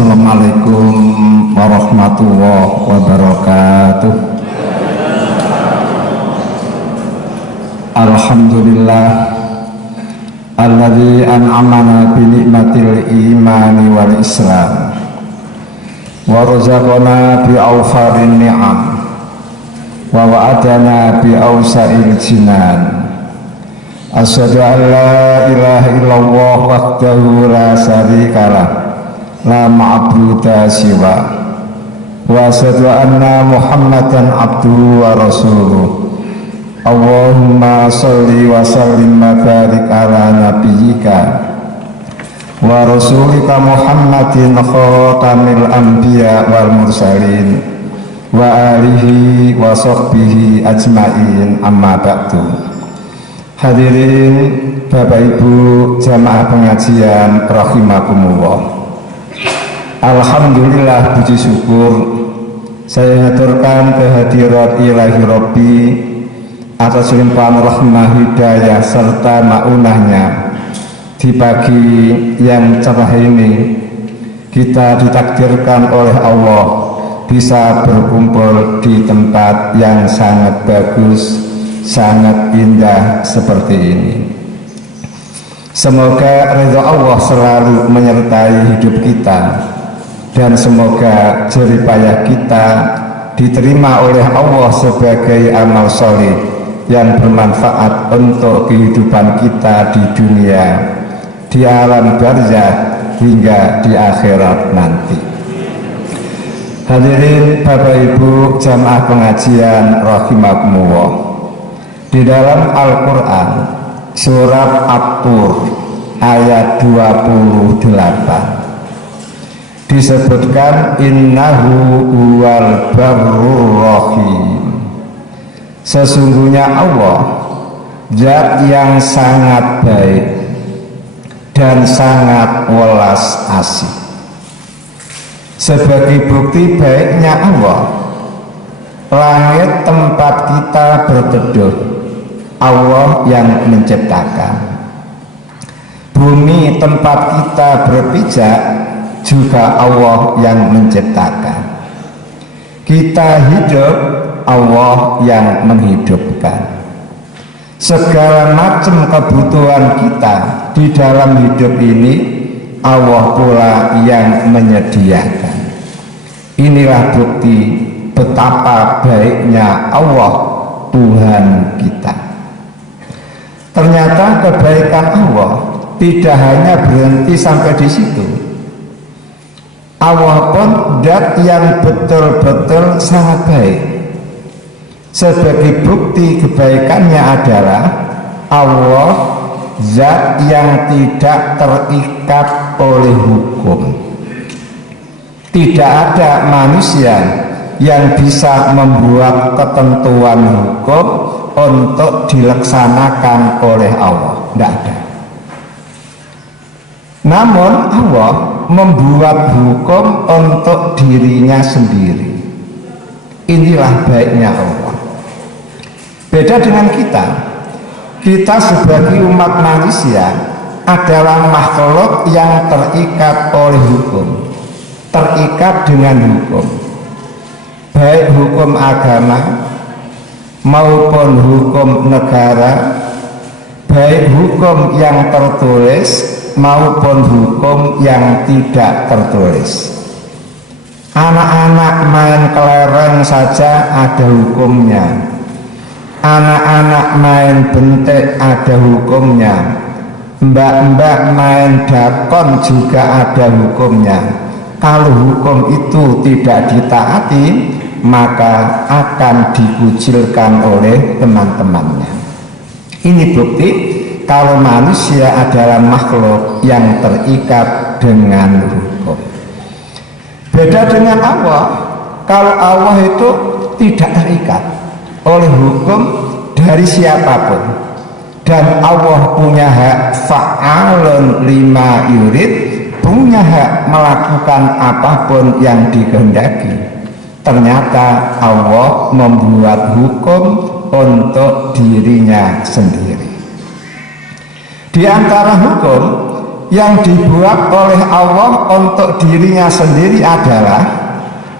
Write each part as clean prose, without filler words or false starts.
Assalamualaikum warahmatullahi wabarakatuh. Alhamdulillah alladzi an'amana bi ni'matil imani wal islam wa razaqana bi awfarin ni'am wa wa'adana bi awsa'il jinan. Asyhadu an la ilaha illallah wahdahu la syarikalah la ma'budu siwa wa asyhadu anna muhammadan abduhu wa rasuluh. Allahumma sholli wa sallim wa barik ala nabiyyika wa rasulika Muhammadin khatamil anbiya wal mursalin wa alihi wa sahbihi ajmain, amma ba'du. Hadirin Bapak Ibu jamaah pengajian rahimakumullah. Alhamdulillah, puji syukur saya haturkan kehadirat ilahi Rabbi atas limpahan rahmah hidayah serta maunahnya. Di pagi yang cerah ini kita ditakdirkan oleh Allah bisa berkumpul di tempat yang sangat bagus, sangat indah seperti ini. Semoga ridha Allah selalu menyertai hidup kita, dan semoga jerih payah kita diterima oleh Allah sebagai amal soleh yang bermanfaat untuk kehidupan kita di dunia, di alam barzakh hingga di akhirat nanti. Hadirin Bapak Ibu jamaah pengajian rahimakumullah. Di dalam Al-Quran surat At-Tur ayat 28 disebutkan innahu huwal barrur rahim. Sesungguhnya Allah zat yang sangat baik dan sangat welas asih. Sebagai bukti baiknya Allah, langit tempat kita berteduh Allah yang menciptakan, bumi tempat kita berpijak juga Allah yang menciptakan, kita hidup Allah yang menghidupkan. Segala macam kebutuhan kita di dalam hidup ini Allah pula yang menyediakan. Inilah bukti betapa baiknya Allah Tuhan kita. Ternyata kebaikan Allah tidak hanya berhenti sampai di situ. Allah pun zat yang betul-betul sangat baik. Sebagai bukti kebaikannya adalah Allah zat yang tidak terikat oleh hukum. Tidak ada manusia yang bisa membuat ketentuan hukum untuk dilaksanakan oleh Allah. Tidak ada. Namun Allah membuat hukum untuk dirinya sendiri. Inilah baiknya Allah. Beda dengan kita. Kita sebagai umat manusia adalah makhluk yang terikat oleh hukum, terikat dengan hukum, baik hukum agama maupun hukum negara, baik hukum yang tertulis maupun hukum yang tidak tertulis. Anak-anak main kelereng saja ada hukumnya, anak-anak main bentek ada hukumnya, mbak-mbak main dakon juga ada hukumnya. Kalau hukum itu tidak ditaati, maka akan dikucilkan oleh teman-temannya. Ini bukti kalau manusia adalah makhluk yang terikat dengan hukum. Beda dengan Allah. Kalau Allah itu tidak terikat oleh hukum dari siapapun, dan Allah punya hak fa'alun lima yurid, punya hak melakukan apapun yang dikehendaki. Ternyata Allah membuat hukum untuk dirinya sendiri. Di antara hukum yang dibuat oleh Allah untuk dirinya sendiri adalah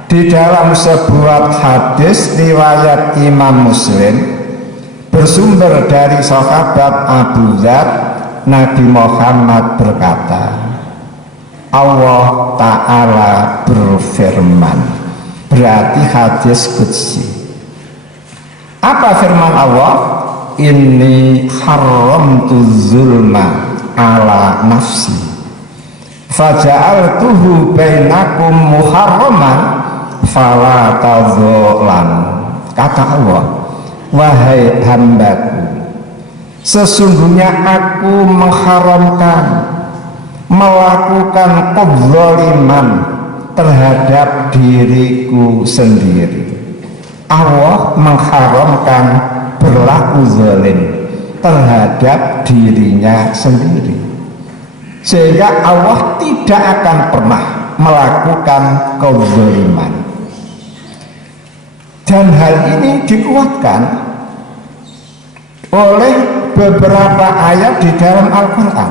di dalam sebuah hadis riwayat Imam Muslim bersumber dari sahabat Abu Dzar, Nabi Muhammad berkata, Allah Ta'ala berfirman, berarti hadis qudsi. Apa firman Allah? Inni haramtu zulma ala nafsi faja'altuhu bainakum muharraman fala tadzalamu. Kata Allah, wahai hambaku, sesungguhnya aku mengharamkan melakukan kezaliman terhadap diriku sendiri. Allah mengharamkan berlaku zalim terhadap dirinya sendiri, sehingga Allah tidak akan pernah melakukan kezaliman. Dan hal ini dikuatkan oleh beberapa ayat di dalam Al-Quran,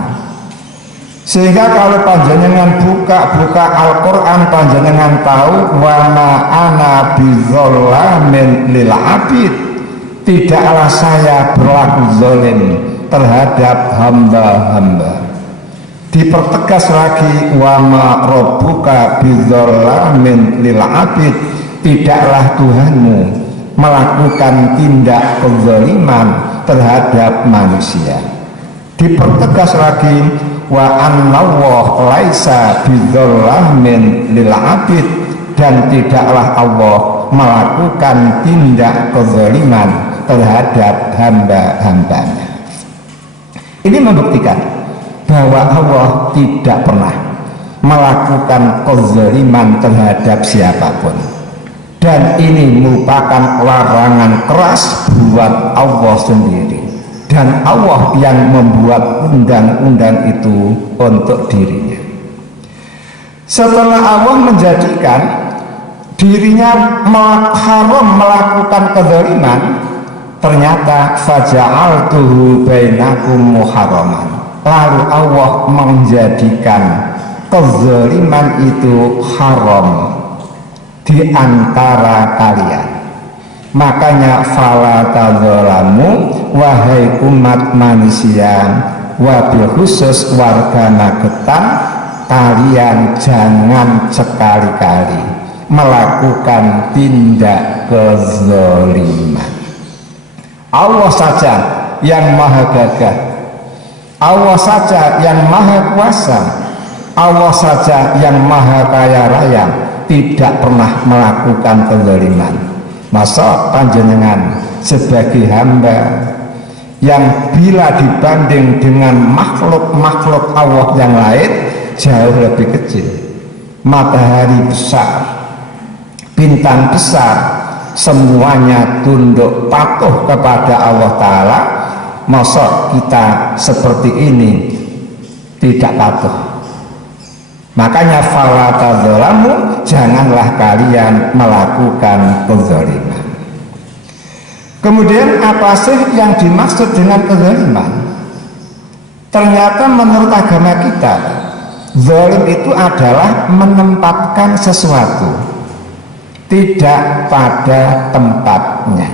sehingga kalau panjenengan buka Al-Quran, panjenengan tahu wa ma ana bidzalamin lil abid, tidaklah saya berlaku zalim terhadap hamba-hamba. Dipertegas lagi wa ma rabbuka bidzalamin lil abid, tidaklah Tuhanmu melakukan tindak kezaliman terhadap manusia. Dipertegas lagi wa annallaha laisa bidzalamin lil abid, dan tidaklah Allah melakukan tindak kezaliman terhadap hamba-hambanya. Ini membuktikan bahwa Allah tidak pernah melakukan kezaliman terhadap siapapun, dan ini merupakan larangan keras buat Allah sendiri, dan Allah yang membuat undang-undang itu untuk dirinya. Setelah Allah menjadikan dirinya haram melakukan kezaliman, ternyata faja'altuhu bainakum muharraman, lalu Allah menjadikan kezaliman itu haram di antara kalian. Makanya fala tadzalamu, wahai umat manusia, wabil khusus warga Magetan, kalian jangan sekali-kali melakukan tindak kezaliman. Allah saja yang maha gagah, Allah saja yang maha kuasa, Allah saja yang maha kaya raya, tidak pernah melakukan kezaliman. Masa panjenengan sebagai hamba yang bila dibanding dengan makhluk-makhluk Allah yang lain jauh lebih kecil, matahari besar, bintang besar, semuanya tunduk patuh kepada Allah Ta'ala, masa kita seperti ini tidak patuh? Makanya fala tadzalamu, janganlah kalian melakukan kezaliman. Kemudian apa sih yang dimaksud dengan kezaliman? Ternyata menurut agama kita, zalim itu adalah menempatkan sesuatu tidak pada tempatnya.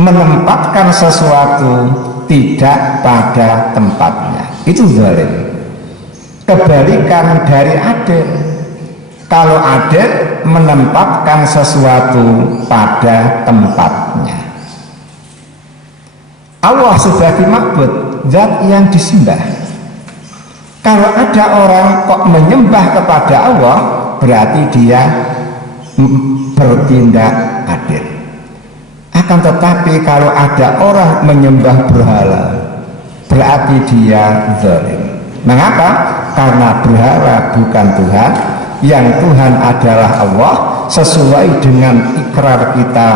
Menempatkan sesuatu tidak pada tempatnya, itu zalim. Kebalikan dari adil. Kalau adil menempatkan sesuatu pada tempatnya. Allah sebagai ma'bud, zat yang disembah. Kalau ada orang kok menyembah kepada Allah, berarti dia bertindak adil. Akan tetapi kalau ada orang menyembah berhala, berarti dia zalim. Mengapa? Karena berhala bukan Tuhan, yang Tuhan adalah Allah, sesuai dengan ikrar kita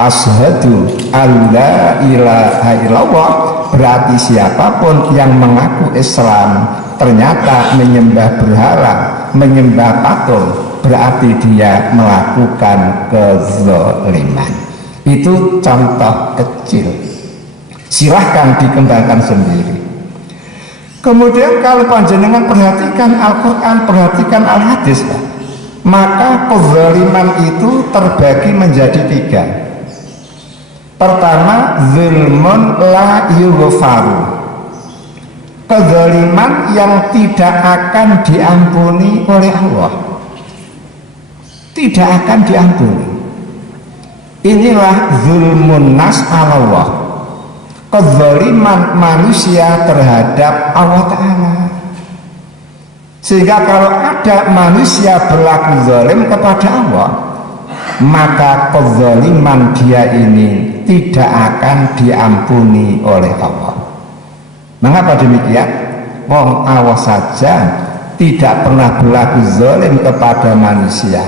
asyhadu alla ilaha illallah. Berarti siapapun yang mengaku Islam ternyata menyembah berhala, menyembah patung, berarti dia melakukan kezaliman. Itu contoh kecil, silahkan dikembangkan sendiri. Kemudian kalau panjenengan perhatikan Al-Quran, perhatikan Al-Hadis, maka kezaliman itu terbagi menjadi 3. Pertama, zulmun la yughfaru, kezaliman yang tidak akan diampuni oleh Allah, tidak akan diampuni. Inilah zulmun nas ala Allah, kezaliman manusia terhadap Allah Ta'ala. Sehingga kalau ada manusia berlaku zalim kepada Allah, maka kezaliman dia ini tidak akan diampuni oleh Allah. Mengapa demikian? Wong Allah saja tidak pernah berlaku zalim kepada manusia,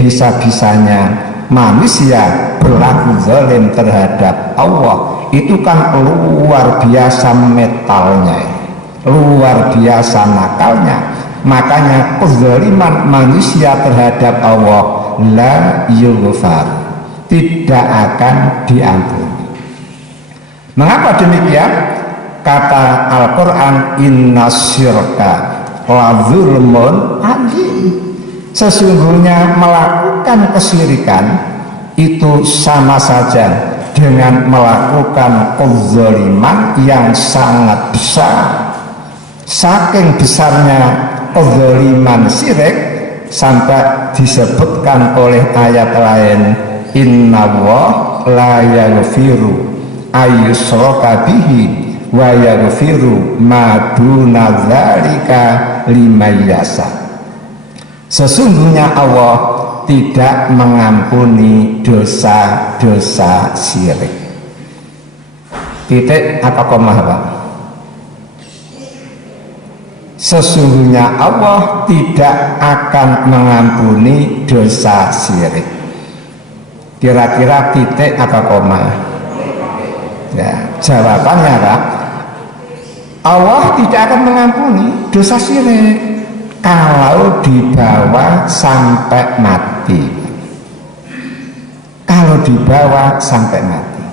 bisa-bisanya manusia berlaku zalim terhadap Allah. Itu kan luar biasa metalnya, luar biasa nakalnya. Makanya kezaliman manusia terhadap Allah la yughfar, tidak akan diampuni. Mengapa demikian? Kata Al-Quran, inna syirka la zulmun adzim, sesungguhnya melakukan kesyirikan itu sama saja dengan melakukan kezaliman yang sangat besar. Saking besarnya kezaliman syirik sampai disebutkan oleh ayat lain, innallaha la yaghfiru ayyushraka bihi wa yaghfiru ma duna dzalika liman yasha. Sesungguhnya Allah tidak mengampuni dosa-dosa syirik. Titik apa koma, Pak? Sesungguhnya Allah tidak akan mengampuni dosa syirik. Kira-kira titik apa koma? Ya, jawabannya Pak, Allah tidak akan mengampuni dosa syirik kalau dibawa sampai mati. Kalau dibawa sampai mati.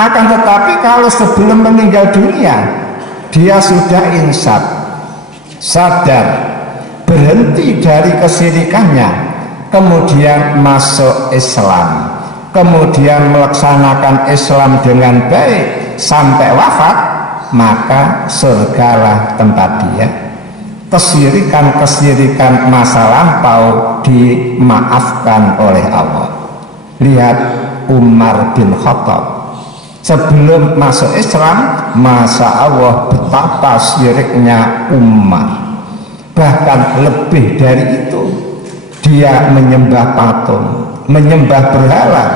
Akan tetapi kalau sebelum meninggal dunia dia sudah insaf, sadar, berhenti dari kesyirikannya, kemudian masuk Islam, kemudian melaksanakan Islam dengan baik sampai wafat, maka surgalah tempat dia. Kesyirikan-kesyirikan masa lampau dimaafkan oleh Allah. Lihat Umar bin Khattab, sebelum masuk Islam, Masya Allah betapa syiriknya Umar. Bahkan lebih dari itu, dia menyembah patung, menyembah berhala,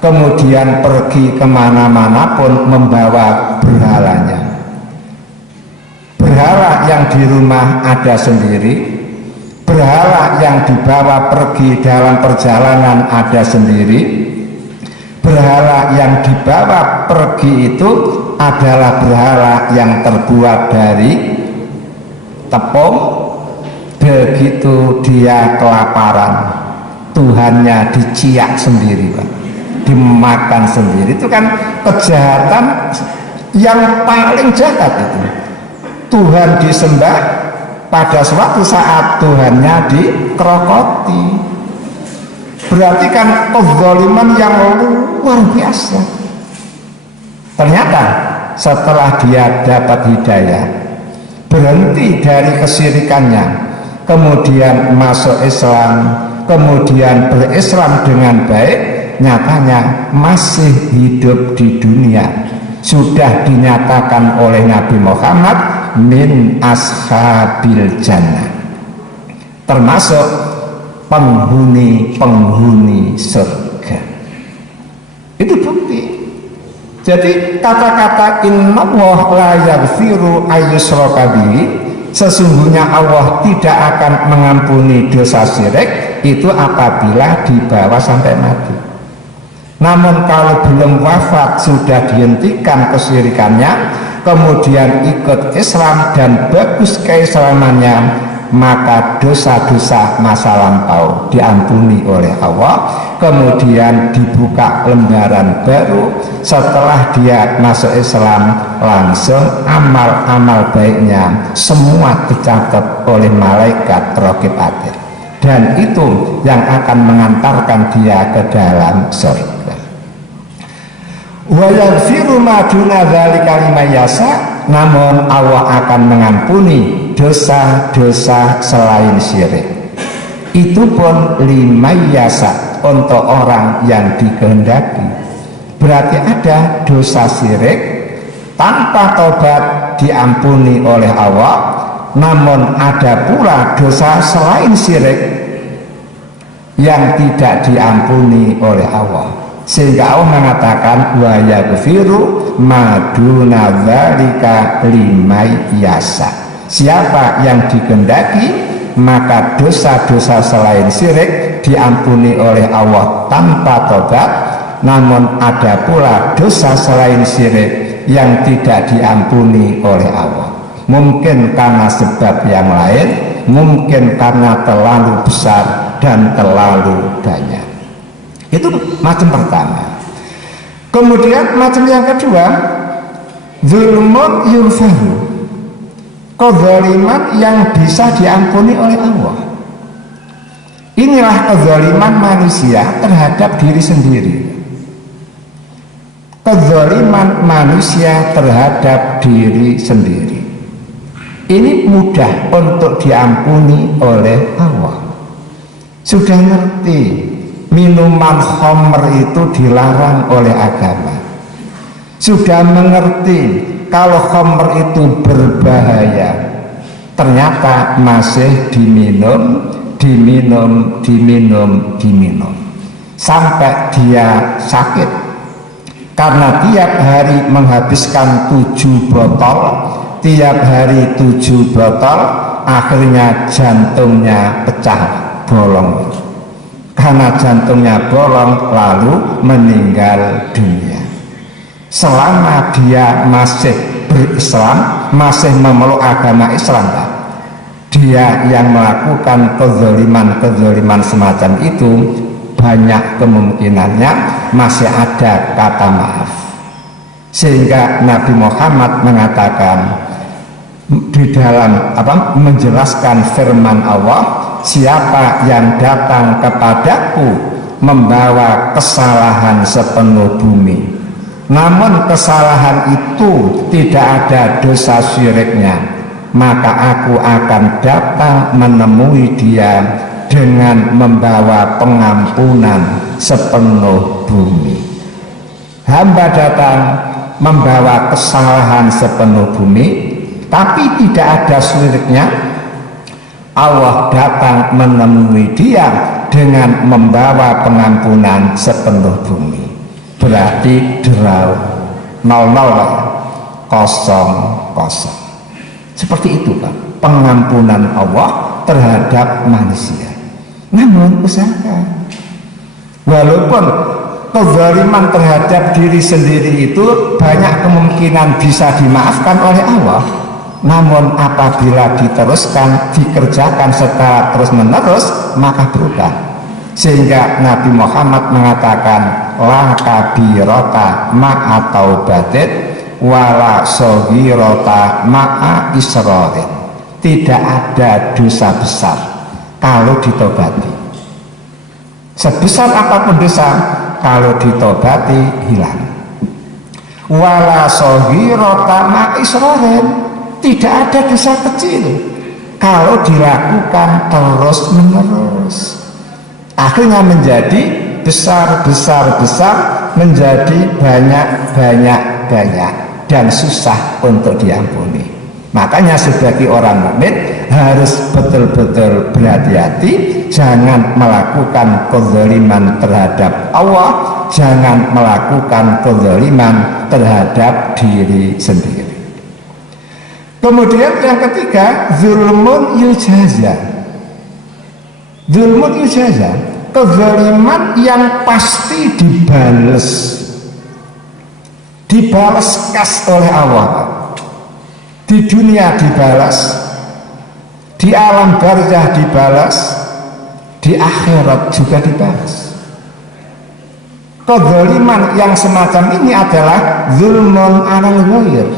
kemudian pergi kemana-mana pun membawa berhalanya. Berhala yang di rumah ada sendiri, berhala yang dibawa pergi dalam perjalanan ada sendiri, berhala yang dibawa pergi itu adalah berhala yang terbuat dari tepung. Begitu dia kelaparan, Tuhannya diciak sendiri, Pak, dimakan sendiri. Itu kan kejahatan yang paling jahat itu. Tuhan disembah, pada suatu saat Tuhannya dikerokoti. Berarti kan kezaliman yang luar biasa. Ternyata setelah dia dapat hidayah, berhenti dari kesyirikannya, kemudian masuk Islam, kemudian berislam dengan baik, nyatanya masih hidup di dunia. Sudah dinyatakan oleh Nabi Muhammad min ashabil jannah, termasuk penghuni-penghuni surga. Itu bukti. Jadi kata-kata innallaha la yaghfiru ayyushraka bihi, sesungguhnya Allah tidak akan mengampuni dosa syirik, itu apabila dibawa sampai mati. Namun kalau belum wafat sudah dihentikan kesyirikannya, kemudian ikut Islam dan bagus keislamannya, maka dosa-dosa masa lampau diampuni oleh Allah, kemudian dibuka lembaran baru. Setelah dia masuk Islam, langsung amal-amal baiknya semua dicatat oleh malaikat Raqib Atid, dan itu yang akan mengantarkan dia ke dalam surga. Wa yaghfiru ma duna dzalika liman yasha, namun Allah akan mengampuni dosa-dosa selain syirik. Itu pun liman yasha, untuk orang yang dikehendaki. Berarti ada dosa syirik tanpa tobat diampuni oleh Allah, namun ada pula dosa selain syirik yang tidak diampuni oleh Allah, sehingga Allah mengatakan wa yaghfiru ma duna dzalika liman yasha. Siapa yang dikehendaki, maka dosa-dosa selain syirik diampuni oleh Allah tanpa tobat, namun ada pula dosa selain syirik yang tidak diampuni oleh Allah, mungkin karena sebab yang lain, mungkin karena terlalu besar dan terlalu banyak. Itu macam pertama. Kemudian macam yang kedua, zulmun yunfaru, kezaliman yang bisa diampuni oleh Allah. Inilah kezaliman manusia terhadap diri sendiri. Kezaliman manusia terhadap diri sendiri ini mudah untuk diampuni oleh Allah. Sudah ngerti minuman khamr itu dilarang oleh agama, sudah mengerti kalau khamr itu berbahaya, ternyata masih diminum sampai dia sakit. Karena tiap hari menghabiskan 7 botol, tiap hari 7 botol, akhirnya jantungnya pecah, bolong. Karena jantungnya bolong, lalu meninggal dunia. Selama dia masih berislam, masih memeluk agama Islam, dia yang melakukan kezaliman semacam itu, banyak kemungkinannya masih ada kata maaf. Sehingga Nabi Muhammad mengatakan di dalam menjelaskan firman Allah, siapa yang datang kepadaku membawa kesalahan sepenuh bumi, namun kesalahan itu tidak ada dosa syiriknya, maka aku akan datang menemui dia dengan membawa pengampunan sepenuh bumi. Hamba datang membawa kesalahan sepenuh bumi, tapi tidak ada syiriknya. Allah datang menemui dia dengan membawa pengampunan sepenuh bumi. Berarti draw 00 kosong. Seperti itu Pak, pengampunan Allah terhadap manusia. Namun usahakan, walaupun kezaliman terhadap diri sendiri itu banyak kemungkinan bisa dimaafkan oleh Allah, namun apabila diteruskan, dikerjakan secara terus-menerus, maka berubah. Sehingga Nabi Muhammad mengatakan, la kabirota ma'a taubatin wala soghirota ma'a israrin. Tidak ada dosa besar kalau ditobati. Sebesar apapun dosa, kalau ditobati hilang. Wala soghirota ma'a israrin. Tidak ada dosa kecil kalau dilakukan terus-menerus, akhirnya menjadi besar, menjadi banyak dan susah untuk diampuni. Makanya sebagai orang mukmin harus betul-betul berhati-hati, jangan melakukan kezaliman terhadap Allah, jangan melakukan kezaliman terhadap diri sendiri. Kemudian yang ketiga, zulmun yujaza. Zulmun yujaza, kezaliman yang pasti dibalas kas oleh Allah. Di dunia dibalas, di di alam barzah dibalas, di akhirat juga dibalas. Kezaliman yang semacam ini adalah zulmun alal ghair,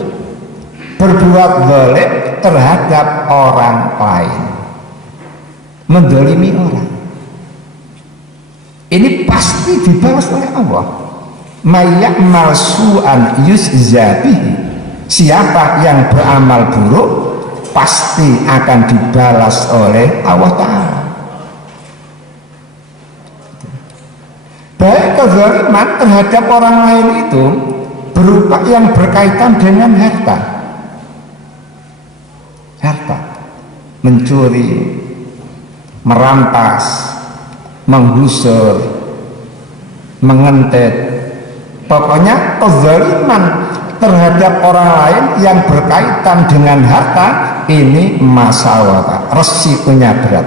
berbuat zalim terhadap orang lain, menzalimi orang. Ini pasti dibalas oleh Allah. Mayyamal su'an yujza bihi, siapa yang beramal buruk pasti akan dibalas oleh Allah Ta'ala. Baik kezaliman terhadap orang lain itu berupa yang berkaitan dengan harta, mencuri, merampas, menggusur, mengentet, pokoknya kezaliman terhadap orang lain yang berkaitan dengan harta ini masalah, resikonya berat.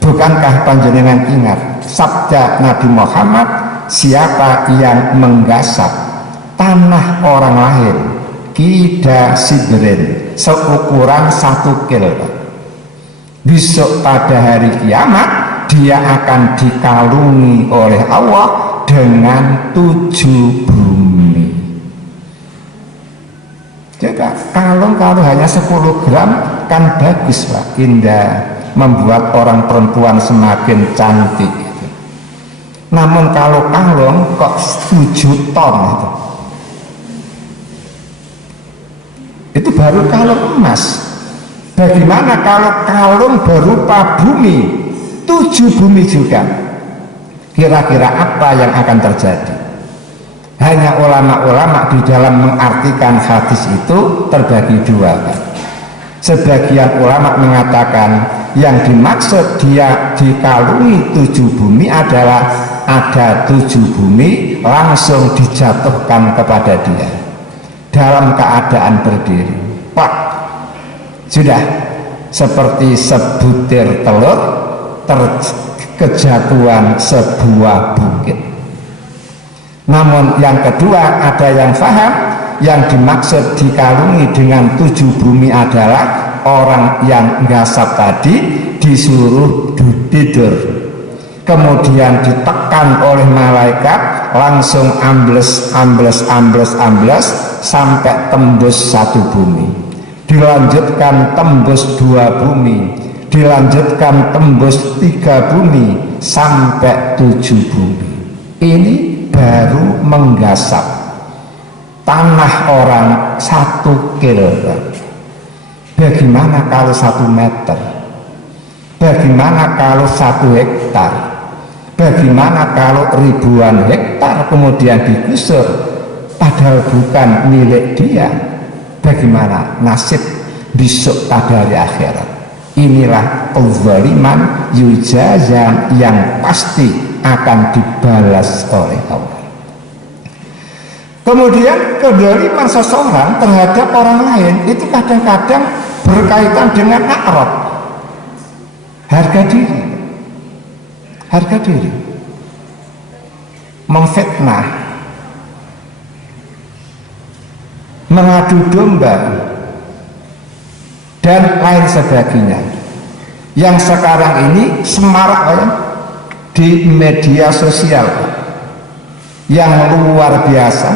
Bukankah panjenengan ingat sabda Nabi Muhammad, siapa yang menggasap tanah orang lain kida sidrin, seukuran 1 kil, besok pada hari kiamat dia akan dikalungi oleh Allah dengan 7 bumi. Coba kalau hanya 10 gram kan bagus Pak, indah, membuat orang perempuan semakin cantik. Namun kalau kalung kok 7 ton itu baru kalung emas. Bagaimana kalau kalung berupa bumi, 7 bumi juga? Kira-kira apa yang akan terjadi? Hanya ulama-ulama di dalam mengartikan hadis itu terbagi 2. Sebagian ulama mengatakan yang dimaksud dia dikalungi 7 bumi adalah ada 7 bumi langsung dijatuhkan kepada dia dalam keadaan berdiri. Pak, sudah seperti sebutir telur terkejatuhan sebuah bukit. Namun yang kedua, ada yang paham yang dimaksud dikalungi dengan 7 bumi adalah orang yang gasap tadi disuruh tidur, kemudian ditekan oleh malaikat langsung ambles sampai tembus 1 bumi, dilanjutkan tembus 2 bumi, dilanjutkan tembus 3 bumi sampai 7 bumi. Ini baru menggasap tanah orang 1 kil. Bagaimana kalau 1 meter? Bagaimana kalau 1 hektar? Bagaimana kalau ribuan hektar kemudian digusur padahal bukan milik dia? Bagaimana nasib besok pada hari akhirat? Inilah kezaliman yujazan yang pasti akan dibalas oleh Allah. Kemudian kezaliman seseorang terhadap orang lain itu kadang-kadang berkaitan dengan a'rad, harga diri, memfitnah, mengadu domba, dan lain sebagainya, yang sekarang ini semarak di media sosial yang luar biasa,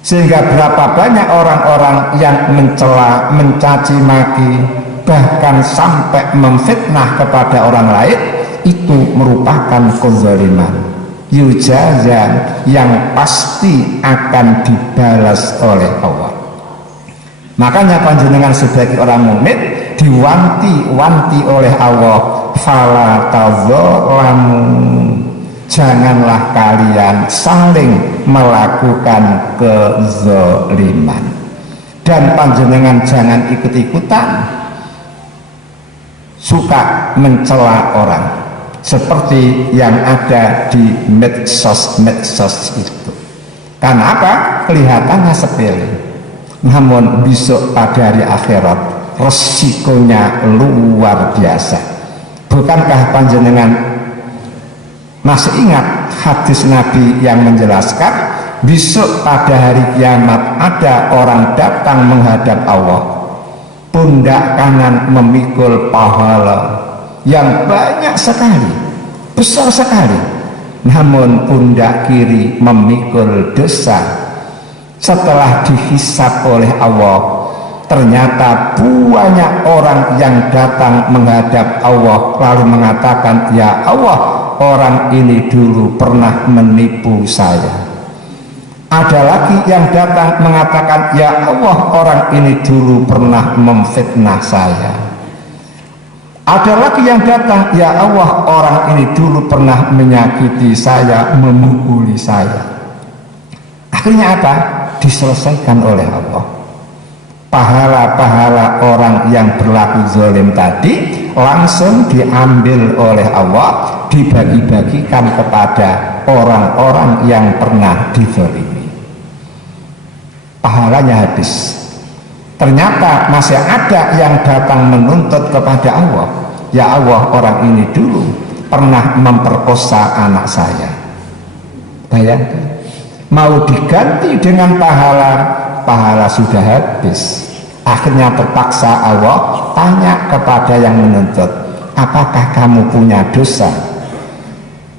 sehingga berapa banyak orang-orang yang mencela, mencaci maki, bahkan sampai memfitnah kepada orang lain, itu merupakan kezaliman yujazan yang pasti akan dibalas oleh Allah. Makanya panjenengan sebagai orang mukmin diwanti-wanti oleh Allah, fala tadzalamu, janganlah kalian saling melakukan kezaliman, dan panjenengan jangan ikut-ikutan suka mencela orang seperti yang ada di medsos itu. Karena apa? Kelihatannya sepele, namun besok pada hari akhirat resikonya luar biasa. Bukankah panjenengan masih ingat hadis Nabi yang menjelaskan besok pada hari kiamat ada orang datang menghadap Allah pundak kanan memikul pahala yang banyak sekali, besar sekali, namun pundak kiri memikul dosa. Setelah dihisab oleh Allah, ternyata banyak orang yang datang menghadap Allah lalu mengatakan, ya Allah, orang ini dulu pernah menipu saya. Ada lagi yang datang mengatakan, ya Allah, orang ini dulu pernah memfitnah saya. Ada lagi yang datang, ya Allah, orang ini dulu pernah menyakiti saya, memukuli saya. Akhirnya apa? Diselesaikan oleh Allah. Pahala-pahala orang yang berlaku zalim tadi langsung diambil oleh Allah, dibagi-bagikan kepada orang-orang yang pernah dizalimi. Pahalanya habis. Ternyata masih ada yang datang menuntut kepada Allah, ya Allah, orang ini dulu pernah memperkosa anak saya. Bayangkan, mau diganti dengan pahala, pahala sudah habis. Akhirnya terpaksa Allah tanya kepada yang menuntut, apakah kamu punya dosa?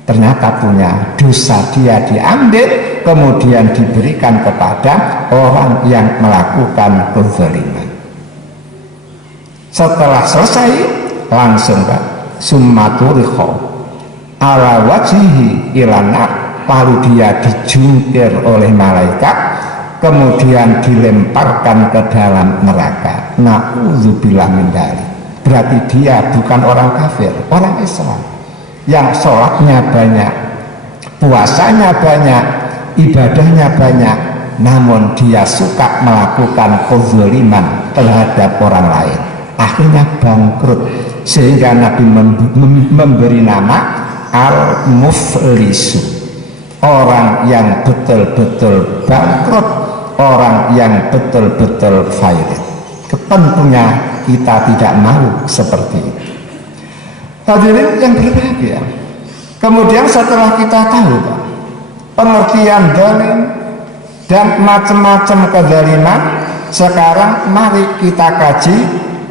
Ternyata punya dosa, dia diambil kemudian diberikan kepada orang yang melakukan kezaliman. Setelah selesai langsung Pak, summaturikho ala wajihi ilana, lalu dia dijungkir oleh malaikat, kemudian dilemparkan ke dalam neraka. Na'udzubillah min dzalik. Berarti dia bukan orang kafir, orang Islam yang sholatnya banyak, puasanya banyak, ibadahnya banyak, namun dia suka melakukan kezaliman terhadap orang lain. Akhirnya bangkrut, sehingga Nabi memberi nama al-muflisu, orang yang betul-betul bangkrut, orang yang betul-betul fairid. Tentunya kita tidak mau seperti itu. Hadirin yang berbahagia, kemudian setelah kita tahu Pak, pengertian zalim dan macam-macam kezaliman, sekarang mari kita kaji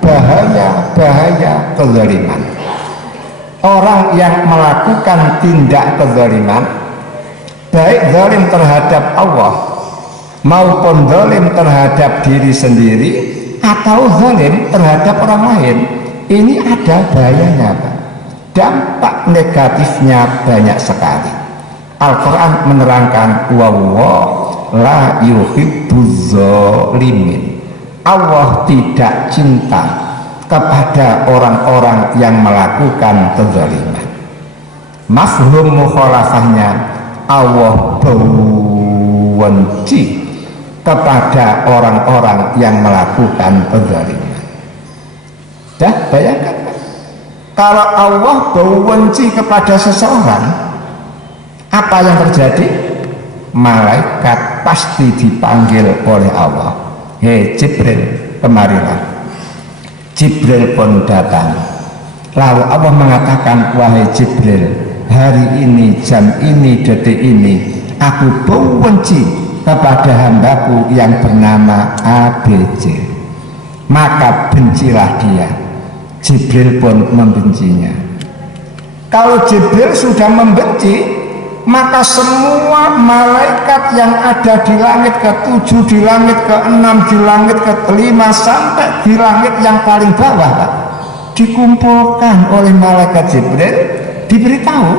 bahaya-bahaya kezaliman. Orang yang melakukan tindak kezaliman, baik zalim terhadap Allah maupun zalim terhadap diri sendiri atau zalim terhadap orang lain, ini ada bahayanya Pak. Dampak negatifnya banyak sekali. Al-Quran menerangkan, wallahu la yuhibbuz zalimin. Allah tidak cinta kepada orang-orang yang melakukan kezaliman. Mafhum mukhalafahnya, Allah benci kepada orang-orang yang melakukan kezaliman. Dah bayangkan, kalau Allah benci kepada seseorang, apa yang terjadi? Malaikat pasti dipanggil oleh Allah. Hei Jibril, kemarilah. Jibril pun datang. Lalu Allah mengatakan, wahai Jibril, hari ini, jam ini, detik ini, aku benci kepada hambaku yang bernama ABC. Maka bencilah dia. Jibril pun membencinya. Kalau Jibril sudah membenci, maka semua malaikat yang ada di langit ke-7, di langit ke-6, di langit ke-5, sampai di langit yang paling bawah Pak, dikumpulkan oleh malaikat Jibril, diberitahu.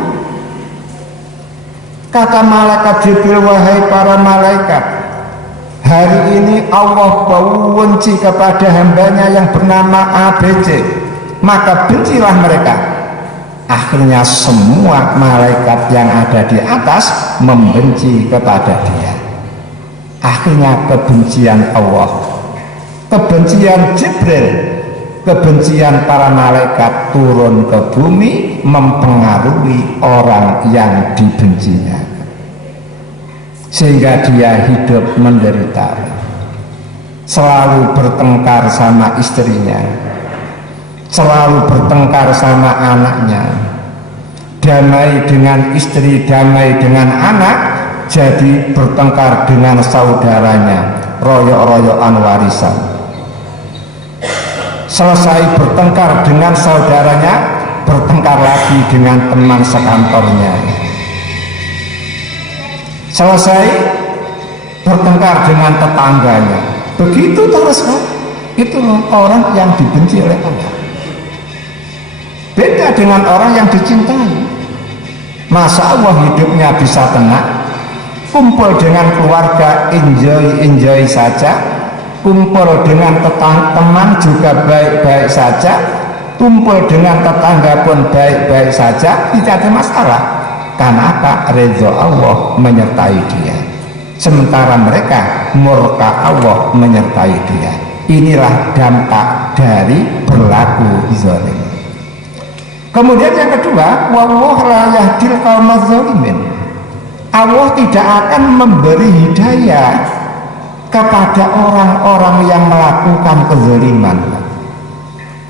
Kata malaikat Jibril, wahai para malaikat, hari ini Allah benci kepada hambanya yang bernama ABC, maka bencilah mereka. Akhirnya semua malaikat yang ada di atas membenci kepada dia. Akhirnya kebencian Allah, kebencian Jibril, kebencian para malaikat turun ke bumi, mempengaruhi orang yang dibencinya, sehingga dia hidup menderita, selalu bertengkar sama istrinya, selalu bertengkar sama anaknya, damai dengan istri, damai dengan anak, jadi bertengkar dengan saudaranya, royok-royokan warisan. selesai bertengkar dengan saudaranya, bertengkar lagi dengan teman sekantornya, selesai bertengkar dengan tetangganya. Begitu terus kan? Itu loh orang yang dibenci oleh Allah. Beda dengan orang yang dicintai. Masa Allah hidupnya bisa tenang, kumpul dengan keluarga enjoy saja, kumpul dengan teman juga baik-baik saja, kumpul dengan tetangga pun baik-baik saja, tidak ada masalah. Karena apa? Ridho Allah menyertai dia, sementara mereka murka Allah menyertai dia. Inilah dampak dari berlaku zalim. Kemudian yang kedua, wallahu la yahdil qaumaz zalimin. Allah tidak akan memberi hidayah kepada orang-orang yang melakukan kezaliman.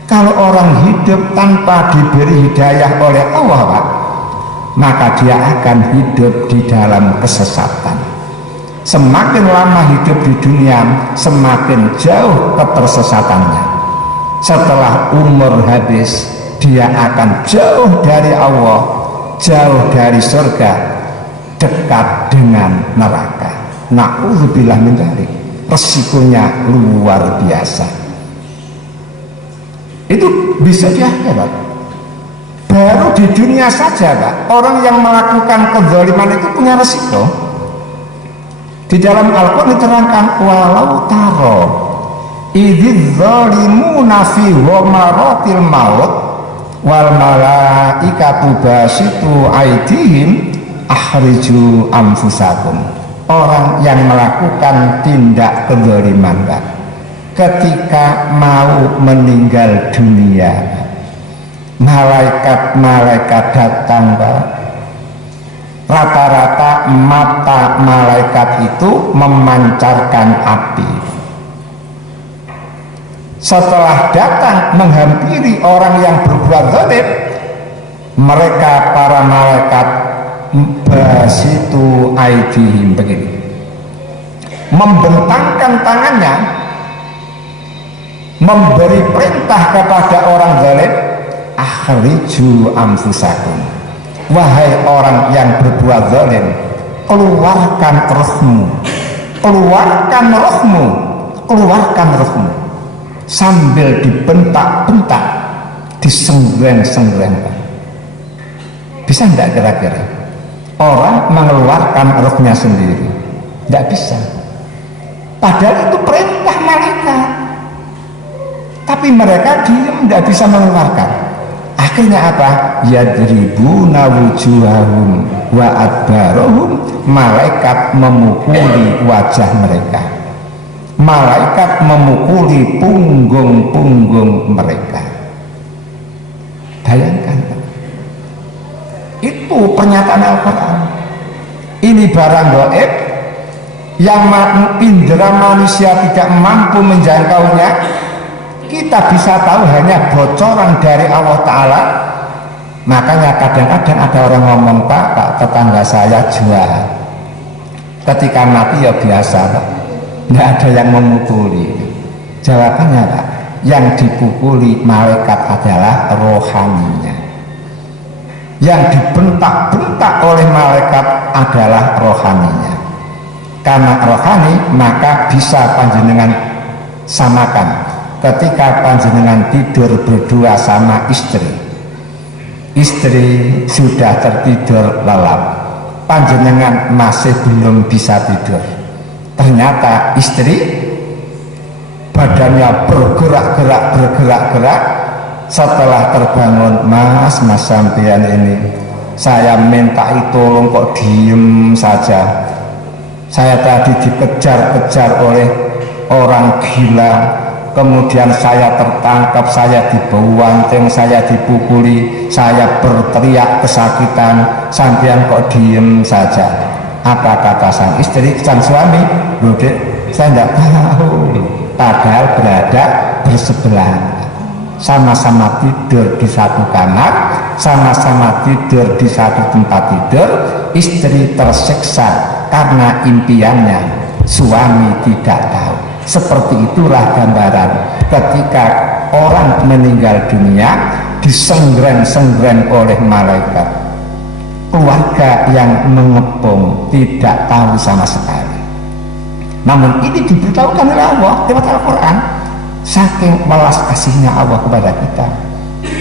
Kalau orang hidup tanpa diberi hidayah oleh Allah, Pak, maka dia akan hidup di dalam kesesatan. Semakin lama hidup di dunia, semakin jauh ketersesatannya. Setelah umur habis, dia akan jauh dari Allah, jauh dari surga, dekat dengan neraka. Na'udzubillah min dzalik. Resikonya luar biasa. Itu bisa di akhirat. Baru di dunia saja, Pak, orang yang melakukan kezaliman itu punya resiko. Di dalam Al-Quran diterangkan, walau taro idz zalimuna fi ghamaratil maut wal malaikatu basitu aydihim akhriju anfusakum. Orang yang melakukan tindak kezaliman, Pak, ketika mau meninggal dunia, malaikat-malaikat datang, Pak. Rata-rata mata malaikat itu memancarkan api. Setelah datang menghampiri orang yang berbuat zalim, mereka para malaikat basitu aidihim, begini, membentangkan tangannya, memberi perintah kepada orang zalim, akhriju anfusakum. Wahai orang yang berbuat zalim, keluarkan rohmu, keluarkan rohmu, keluarkan rohmu. Sambil dibentak-bentak, disenggeng-senggeng. Bisa enggak kira-kira orang mengeluarkan rohnya sendiri? Enggak bisa. Padahal itu perintah malaikat, tapi mereka diam, enggak bisa mengeluarkan. Akhirnya apa? Yadribuna wujuhahum wa adbarahum. Malaikat memukuli wajah mereka, malaikat memukuli punggung-punggung mereka. Bayangkan, itu pernyataan Al-Quran. Ini barang gaib yang indera manusia tidak mampu menjangkaunya. Kita bisa tahu hanya bocoran dari Allah Ta'ala. Makanya kadang-kadang ada orang ngomong, Pak, tetangga saya jual. Ketika mati ya biasa, Pak, tidak ada yang memukuli. Jawabannya, Pak, yang dipukuli malaikat adalah rohaninya. Yang dibentak-bentak oleh malaikat adalah rohaninya. Karena rohani, maka bisa panjenengan samakan. Ketika panjenengan tidur berdua sama istri, istri sudah tertidur lelap, panjenengan masih belum bisa tidur. Ternyata istri badannya bergerak-gerak. Setelah terbangun, mas sampean ini, saya minta tolong kok diem saja. Saya tadi dikejar-kejar oleh orang gila, kemudian saya tertangkap, saya dibanting, saya dipukuli, saya berteriak kesakitan, sampean kok diem saja. Apa kata sang istri, sang suami? Loh, Dek, saya tidak tahu. Padahal berada bersebelahan, sama-sama tidur di satu kamar, sama-sama tidur di satu tempat tidur. Istri tersiksa karena impiannya, suami tidak tahu. Seperti itulah gambaran ketika orang meninggal dunia disenggreng-senggreng oleh malaikat. Keluarga yang mengepung tidak tahu sama sekali. Namun ini diberitahukan oleh Allah lewat Al-Quran, saking welas kasihnya Allah kepada kita,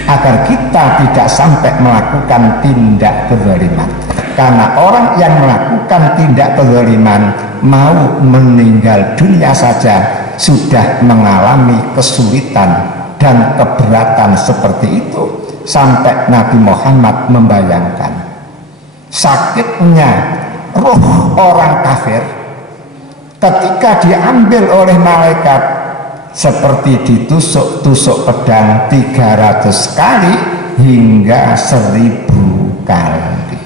agar kita tidak sampai melakukan tindak kezaliman. Karena orang yang melakukan tindak kezaliman mau meninggal dunia saja sudah mengalami kesulitan dan keberatan seperti itu, sampai Nabi Muhammad membayangkan sakitnya ruh orang kafir ketika diambil oleh malaikat seperti ditusuk-tusuk pedang 300 kali hingga 1000 kali.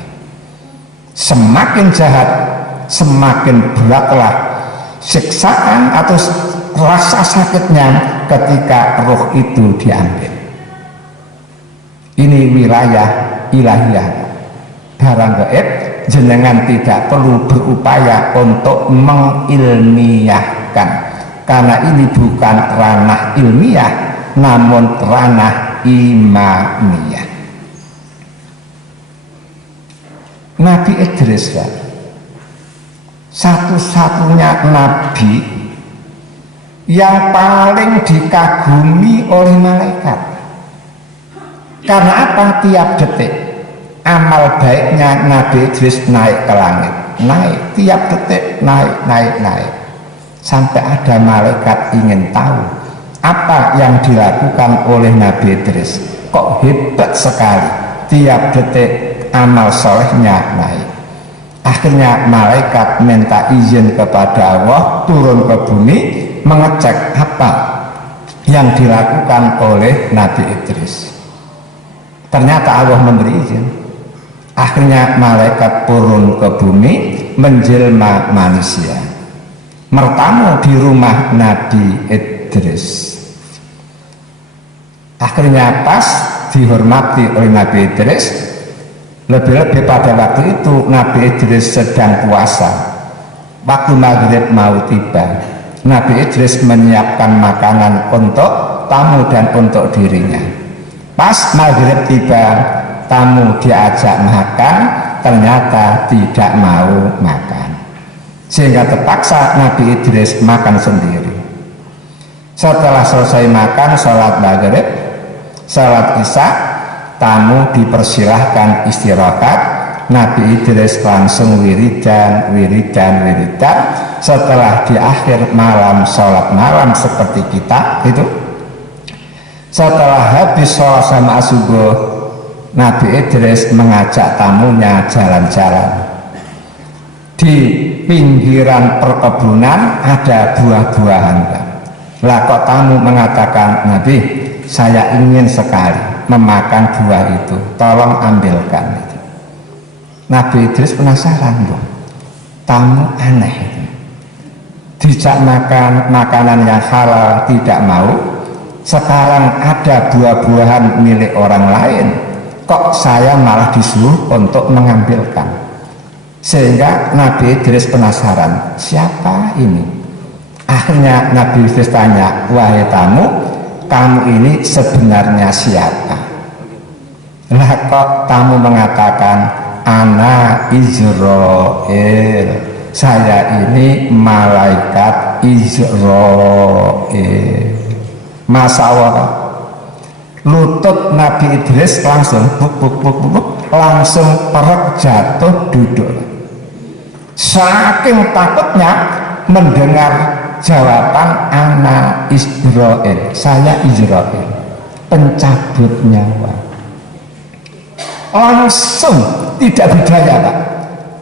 Semakin jahat, semakin beratlah siksaan atau rasa sakitnya ketika roh itu diambil. Ini wilayah ilahiyah, barang gaib. Jenengan tidak perlu berupaya untuk mengilmiahkan, karena ini bukan ranah ilmiah namun ranah imaniyah. Nabi Idris satu-satunya nabi yang paling dikagumi oleh malaikat. Karena apa? Tiap detik amal baiknya Nabi Idris naik ke langit, naik tiap detik, naik, sampai ada malaikat ingin tahu apa yang dilakukan oleh Nabi Idris. Kok hebat sekali, tiap detik amal solehnya naik. Akhirnya malaikat minta izin kepada Allah turun ke bumi mengecek apa yang dilakukan oleh Nabi Idris. Ternyata Allah memberi izin. Akhirnya malaikat turun ke bumi menjelma manusia, bertamu di rumah Nabi Idris. Akhirnya pas dihormati oleh Nabi Idris. Lebih-lebih pada waktu itu Nabi Idris sedang puasa. Waktu maghrib mau tiba, Nabi Idris menyiapkan makanan untuk tamu dan untuk dirinya. Pas maghrib tiba, tamu diajak makan, ternyata tidak mau makan, sehingga terpaksa Nabi Idris makan sendiri. Setelah selesai makan, sholat maghrib, sholat isya, tamu dipersilahkan istirahat. Nabi Idris langsung wiridan. Setelah di akhir malam sholat malam seperti kita itu, setelah habis sholat sama subuh, Nabi Idris mengajak tamunya jalan-jalan. Di pinggiran perkebunan ada buah-buahan. Lah kok tamu mengatakan, Nabi, saya ingin sekali memakan buah itu, tolong ambilkan. Nabi Idris penasaran, loh, tamu aneh, dijak makan makanan yang halal tidak mau, sekarang ada buah-buahan milik orang lain, kok saya malah disuruh untuk mengambilkan. Sehingga Nabi Idris penasaran, siapa ini? Akhirnya Nabi Idris tanya, wahai tamu, kamu ini sebenarnya siapa? Lah kok tamu mengatakan, ana Israel, saya ini malaikat Israel. Masya Allah, lutut Nabi Idris langsung langsung perek jatuh duduk, saking takutnya mendengar jawaban ana Israel, saya Israel, pencabut nyawa. Langsung tidak berdaya, Pak.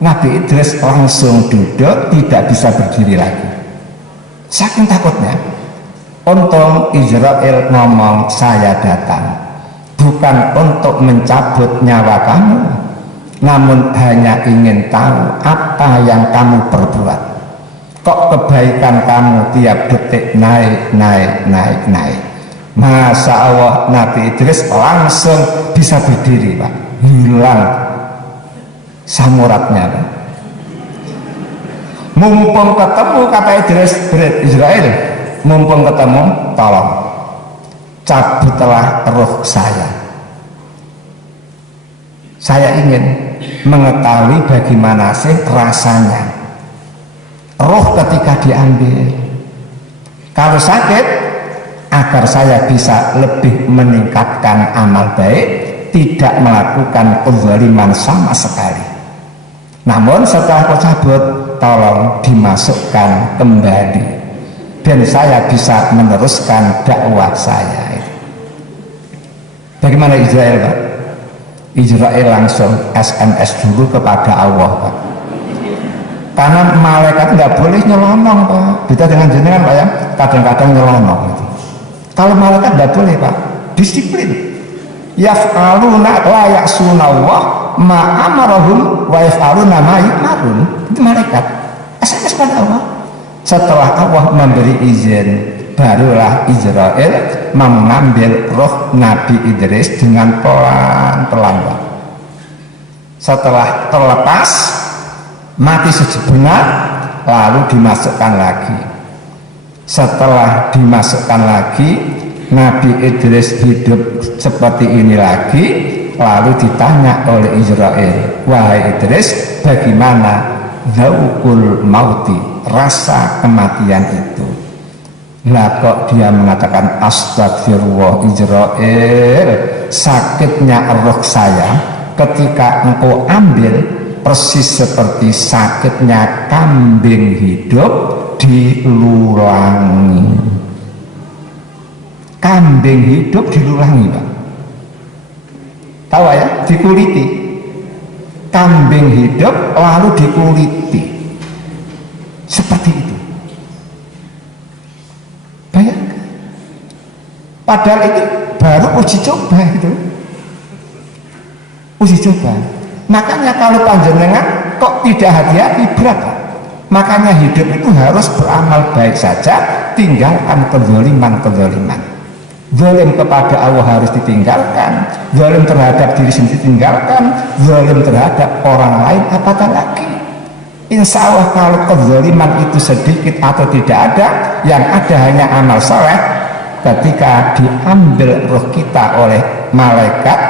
Nabi Idris langsung duduk, tidak bisa berdiri lagi, saking takutnya. Untung Israel ngomong, saya datang bukan untuk mencabut nyawa kamu, namun hanya ingin tahu apa yang kamu perbuat. Kok kebaikan kamu tiap detik naik. Masya Allah, Nabi Idris langsung bisa berdiri, Pak. Hilang samuratnya, Pak. Mumpung ketemu, kata Idris, Israel, mumpung ketemu, tolong cabutlah roh saya. Saya ingin mengetahui bagaimana sih rasanya roh ketika diambil. Kalau sakit, agar saya bisa lebih meningkatkan amal baik, tidak melakukan kezaliman sama sekali. Namun setelah cabut, tolong dimasukkan kembali dan saya bisa meneruskan dakwah saya. Bagaimana Israel, Pak? Israel langsung SMS dulu kepada Allah, Pak. Karena malaikat nggak boleh nyelonong, Pak. Beda dengan jenengan, Pak, ya, kadang-kadang nyelonong gitu. Kalau malaikat nggak boleh, Pak, disiplin. Yaf'aluna la ya'sunallah ma amarahum wa yaf'aluna ma yu'marun. Itu malaikat SMS pada Allah. Setelah Allah memberi izin, barulah Israel mengambil roh Nabi Idris dengan pelan-pelan. Setelah terlepas, mati sejenak, lalu dimasukkan lagi. Setelah dimasukkan lagi, Nabi Idris hidup seperti ini lagi, lalu ditanya oleh Israel, wahai Idris, bagaimana dzauqul mauti, rasa kematian itu? Lah kok dia mengatakan astagfirullah Israel, sakitnya roh saya ketika engkau ambil persis seperti sakitnya kambing hidup dilulangi. Kambing hidup dilulangi, Pak. Tahu ya, dikuliti. Kambing hidup lalu dikuliti. Seperti itu. Bayangkan. Padahal itu baru uji coba itu. Uji coba. Makanya kalau panjenengan kok tidak hati-hati, berat. Makanya hidup itu harus beramal baik saja, tinggalkan kezaliman-kezaliman. Zalim kepada Allah harus ditinggalkan, zalim terhadap diri sendiri ditinggalkan, zalim terhadap orang lain apatah lagi. Insya Allah kalau kezaliman itu sedikit atau tidak ada, yang ada hanya amal soleh. Ketika diambil roh kita oleh malaikat,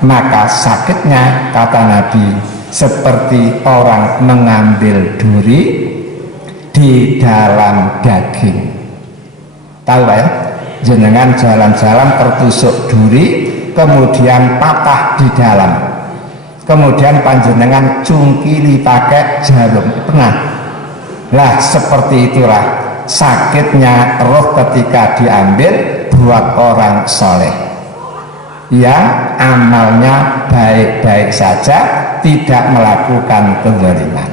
maka sakitnya, kata Nabi, seperti orang mengambil duri di dalam daging. Tahu Pak ya? Jenengan jalan-jalan tertusuk duri, kemudian patah di dalam, kemudian panjenengan cungkili pakai jarum, pernah? Lah seperti itulah sakitnya roh ketika diambil buat orang soleh yang amalnya baik-baik saja, tidak melakukan kezaliman,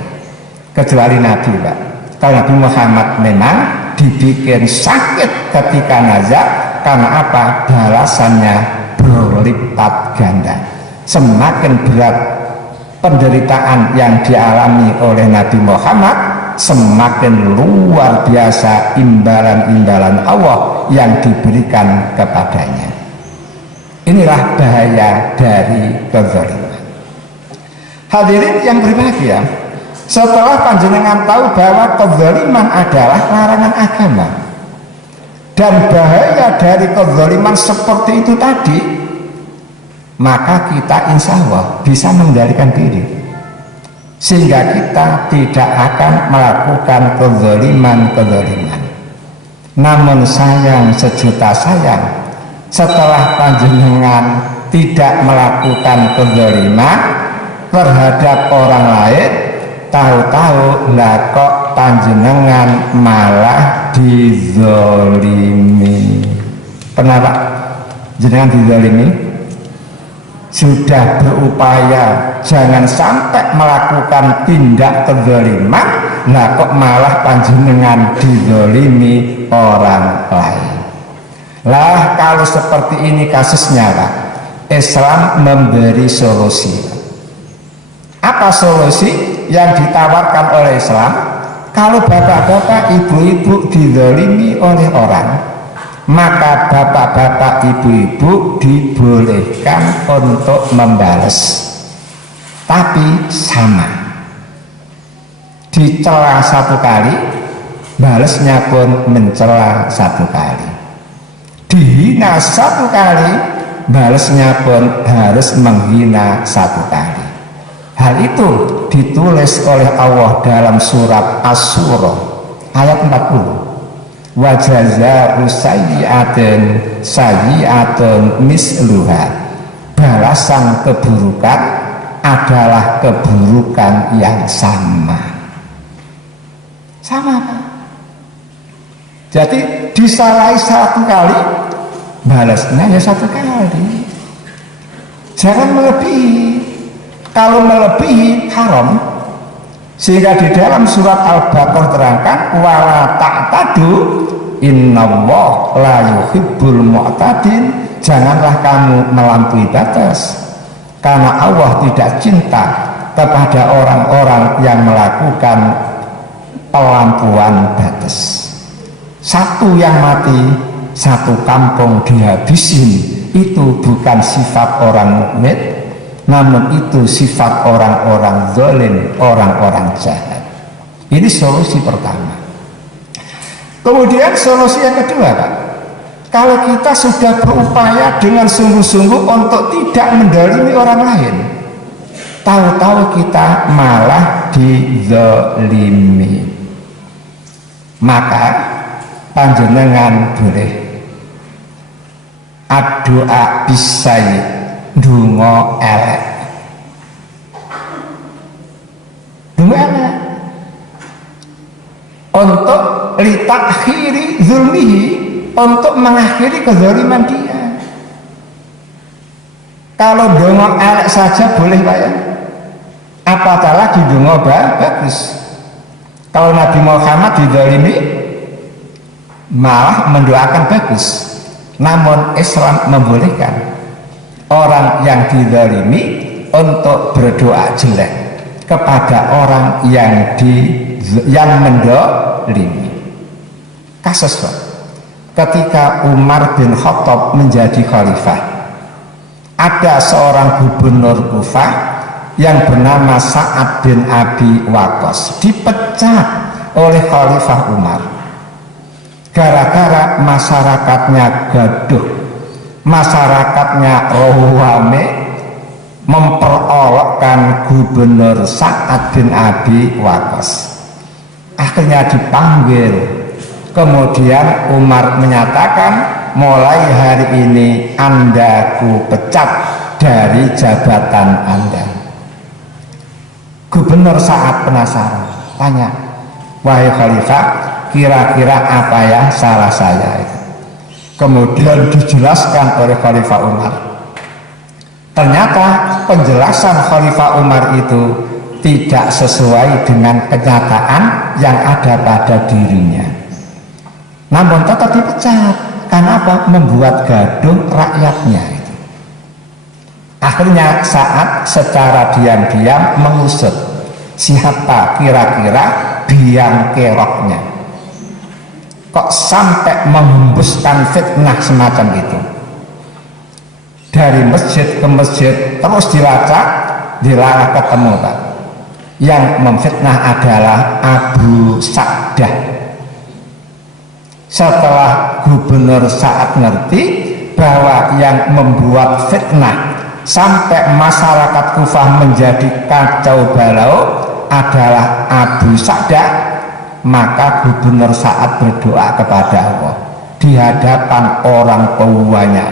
kecuali Nabi, Pak. Kalau Nabi Muhammad memang dibikin sakit ketika nazar, karena apa? Balasannya berlipat ganda. Semakin berat penderitaan yang dialami oleh Nabi Muhammad, semakin luar biasa imbalan-imbalan Allah yang diberikan kepadanya. Inilah bahaya dari kezaliman. Hadirin yang berbahagia, setelah panjenengan tahu bahwa kezaliman adalah larangan agama dan bahaya dari kezaliman seperti itu tadi, maka kita insya Allah bisa mengendalikan diri sehingga kita tidak akan melakukan kezaliman. Namun sayang, sejuta sayang, setelah panjenengan tidak melakukan kezaliman terhadap orang lain, tahu-tahu lah kok panjenengan malah dizolimi. Pernah Pak jenengan dizolimi? Sudah berupaya jangan sampai melakukan tindak kezaliman, lah kok malah panjenengan dizolimi orang lain. Lah kalau seperti ini kasusnya Pak, Islam memberi solusi. Apa solusi yang ditawarkan oleh Islam? Kalau bapak-bapak, ibu-ibu dizalimi oleh orang, maka bapak-bapak, ibu-ibu dibolehkan untuk membalas, tapi sama. Dicela satu kali, balasnya pun mencela satu kali. dihina 1 kali, balasnya pun harus menghina 1 kali. Hal itu ditulis oleh Allah dalam surat Asy-Syura ayat 40. Wa jazaa'u sayyi'atin sayyi'atun misluha. Balasan keburukan adalah keburukan yang sama. Sama, Pak. Jadi disalahi 1 kali, balasnya ya 1 kali. Jangan melebihi. Kalau melebihi haram. Sehingga di dalam surat Al-Baqarah terangkan wala ta'tadu innallaha la yuhibbul mu'tadin. Janganlah kamu melampaui batas, karena Allah tidak cinta kepada orang-orang yang melakukan pelampuan batas. 1 yang mati, 1 kampung dihabisin. Itu bukan sifat orang mukmin, namun itu sifat orang-orang zalim, orang-orang jahat. Ini solusi pertama. Kemudian solusi yang kedua, Pak, kalau kita sudah berupaya dengan sungguh-sungguh untuk tidak mendolimi orang lain, tahu-tahu kita malah dizalimi, maka panjenengan boleh doa bisai dungo elek, dungo elek untuk litakhiri zulmihi, untuk mengakhiri kezaliman dia. Kalau dongo elek saja boleh, Pak, ya, apatah lagi dongo bagus. Kalau Nabi Muhammad dizalimi malah mendoakan bagus. Namun Islam membolehkan orang yang dizalimi untuk berdoa jelek kepada orang yang mendolimi. Kasus, Pak, ketika Umar bin Khattab menjadi khalifah, ada seorang gubernur Kufah yang bernama Sa'ad bin Abi Waqqas dipecat oleh Khalifah Umar gara-gara masyarakatnya gaduh, masyarakatnya rame memperolokkan gubernur Sa'ad bin Abi Waqqas. Akhirnya dipanggil. Kemudian Umar menyatakan, mulai hari ini Anda ku pecat dari jabatan Anda. Gubernur Sa'ad penasaran, tanya, wahai khalifah, kira-kira apa ya salah saya itu? Kemudian dijelaskan oleh Khalifah Umar. Ternyata penjelasan Khalifah Umar itu tidak sesuai dengan kenyataan yang ada pada dirinya. Namun tetap dipecat. Karena apa? Membuat gaduh rakyatnya itu. Akhirnya Sa'ad secara diam-diam mengusut siapa kira-kira biang keroknya. Kok sampai menghembuskan fitnah semacam itu? Dari masjid ke masjid terus dilacak, ketemu, Pak. Yang memfitnah adalah Abu Sa'dah. Setelah Gubernur Sa'ad ngerti bahwa yang membuat fitnah sampai masyarakat Kufah menjadi kacau balau adalah Abu Sa'dah, maka Gubernur Sa'ad berdoa kepada Allah di hadapan orang banyak.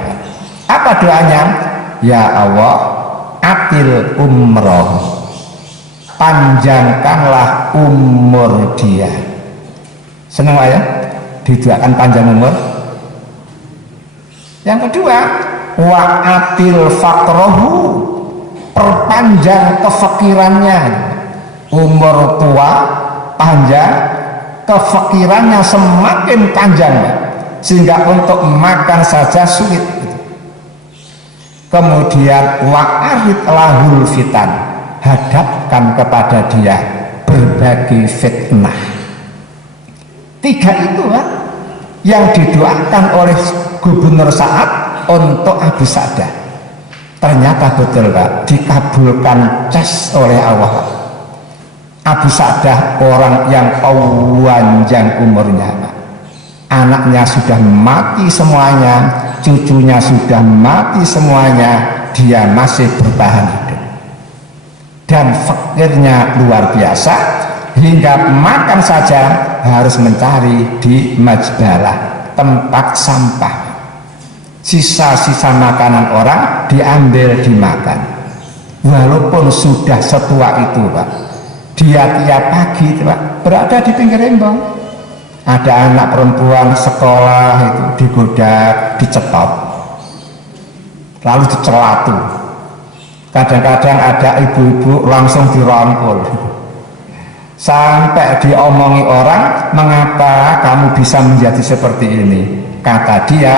Apa doanya? Ya Allah, atil umroh, panjangkanlah umur dia. Senang, Pak, ya? Didoakan panjang umur. Yang kedua, wa atil faqrohu, perpanjang kefakirannya. Umur tua panjang, kefakirannya semakin panjang, sehingga untuk makan saja sulit. Kemudian wa'arid lahul fitan, hadapkan kepada dia berbagai fitnah. 3 itu, Pak, yang didoakan oleh Gubernur Sa'ad untuk Abu Sa'dah. Ternyata betul, Pak, dikabulkan cas oleh Allah. Abu Sa'dah orang yang panjang umurnya, Pak. anaknya sudah mati semuanya, cucunya sudah mati semuanya, dia masih bertahan hidup. Dan fakirnya luar biasa, hingga makan saja harus mencari di majbalah, tempat sampah. Sisa-sisa makanan orang diambil dimakan. Walaupun sudah setua itu, Pak, dia tiap pagi, Pak, berada di pinggir embong. Ada anak perempuan sekolah itu digoda, dicetop, lalu dicelatu. Kadang-kadang ada ibu-ibu langsung dirangkul, sampai diomongi orang, mengapa kamu bisa menjadi seperti ini? Kata dia,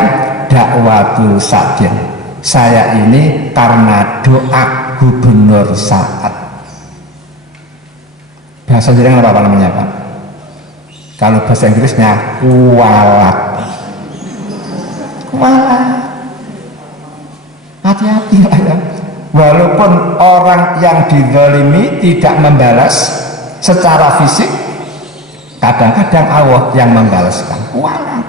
dakwatul Sa'din, saya ini karena doa Gubernur Sa'ad. Bahasa Jawa apa namanya, Pak? Kalau bahasa Inggrisnya kualat. Kualat. Hati-hati lah ya. Walaupun orang yang dizalimi tidak membalas secara fisik, kadang-kadang Allah yang membalaskan. Kualat.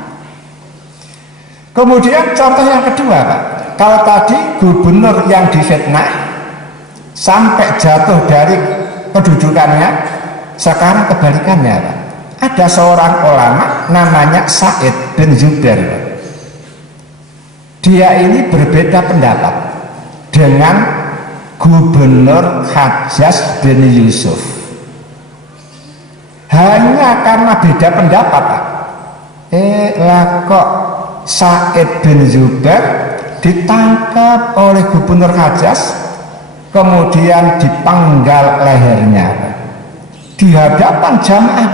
Kemudian contoh yang kedua, Pak, kalau tadi gubernur yang difitnah sampai jatuh dari kedudukannya, sekarang kebalikannya, Pak. Ada seorang ulama namanya Sa'id bin Zubair. Dia ini berbeda pendapat dengan Gubernur Hajjaj bin Yusuf. Hanya karena beda pendapat, Pak. Lah kok Sa'id bin Zubair ditangkap oleh Gubernur Hajjaj, kemudian dipenggal lehernya, Pak, di hadapan jamaah.